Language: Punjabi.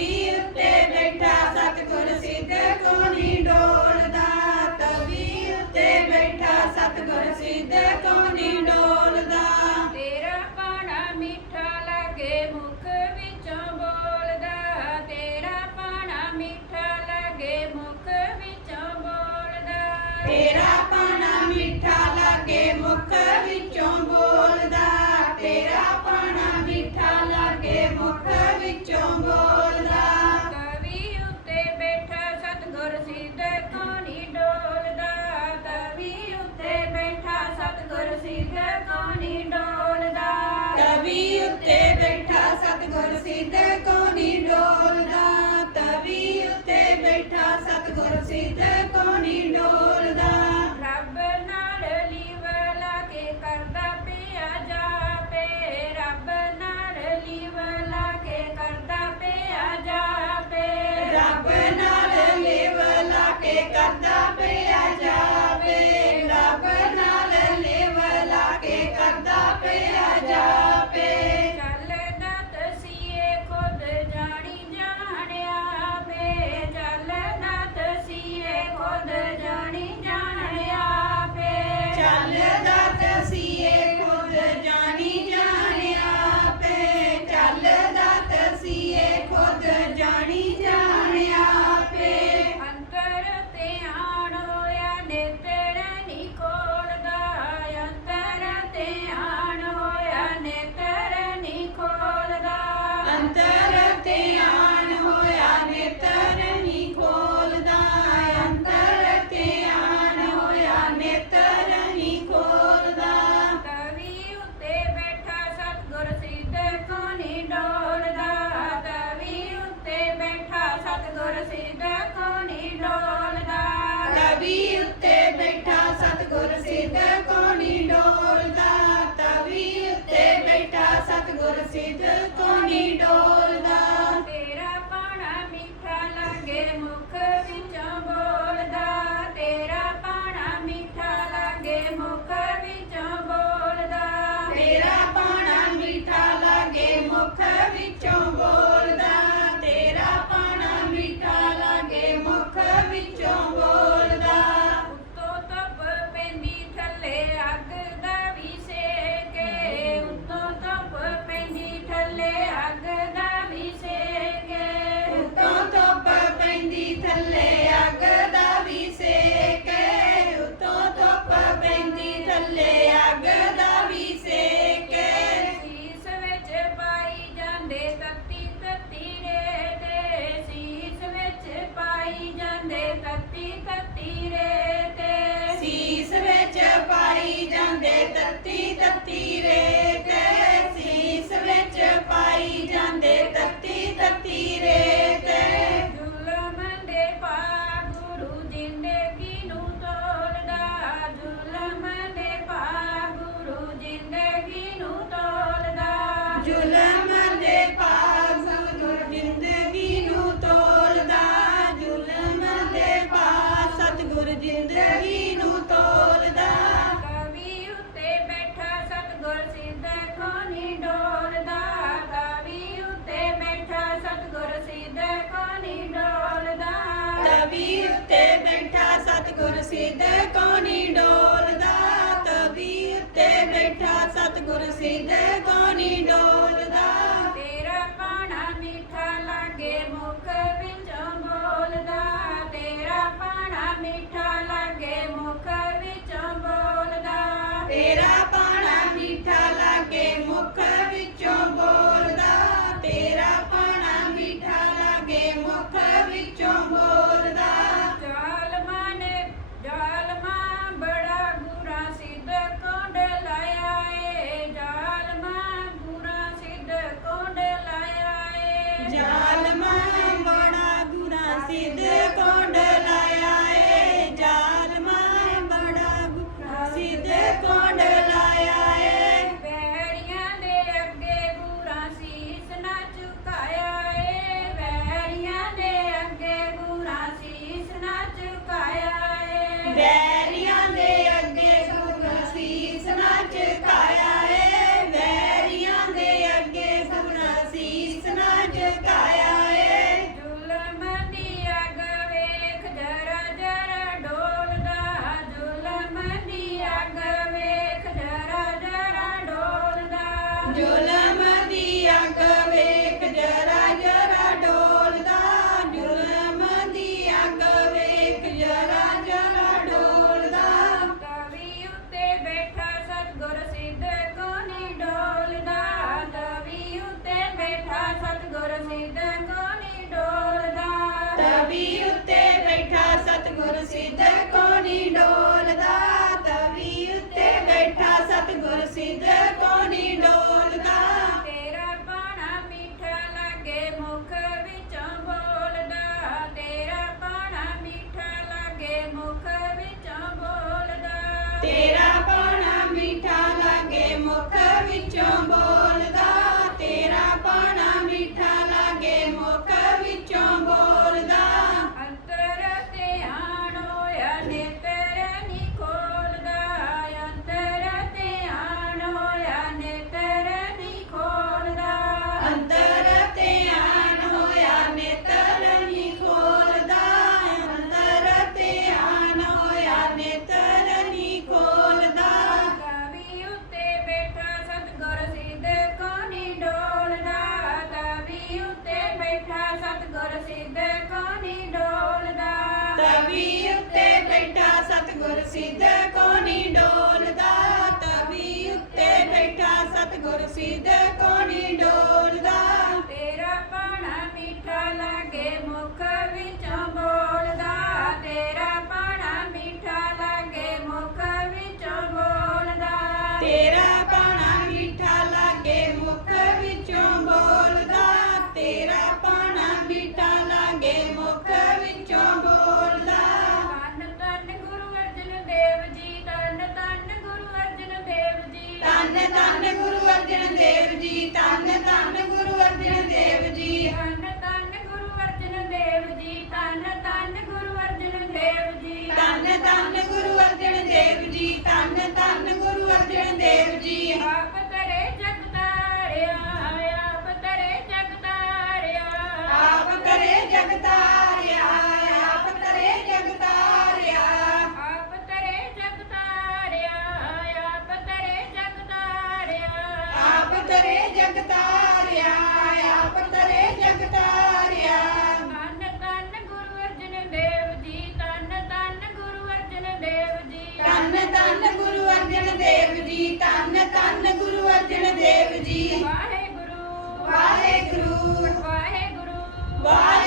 ਧਰਤੀ ਉੱਤੇ ਬੈਠਾ ਸਤਗੁਰ ਸਿੱਧ ਕੋਨੀ ਡੋ cantar. செய்து துணிடோ cantire. Bianca. ਤਵੀ ਉੱਤੇ ਬੈਠਾ ਸਤਗੁਰ ਸਿੱਧ ਕੋਨੀ ਡੋਲਦਾ। ਤਵੀ ਬੈਠਾ ਸਤਗੁਰ ਸਿੱਧ ਕੋਨੀ ਗੁਰੂ ਅਰਜਨ ਦੇਵ ਜੀ ਤਨ ਤਨ ਗੁਰੂ ਅਰਜਨ ਦੇਵ ਜੀ। ਤਨ ਤਨ ਗੁਰੂ ਅਰਜਨ ਦੇਵ ਜੀ ਤਨ ਤਨ ਗੁਰੂ ਅਰਜਨ ਦੇਵ ਜੀ। ਵਾਹਿਗੁਰੂ। ਵਾਹਿਗੁਰੂ। ਵਾਹਿਗੁਰੂ। ਵਾਹਿਗੁਰੂ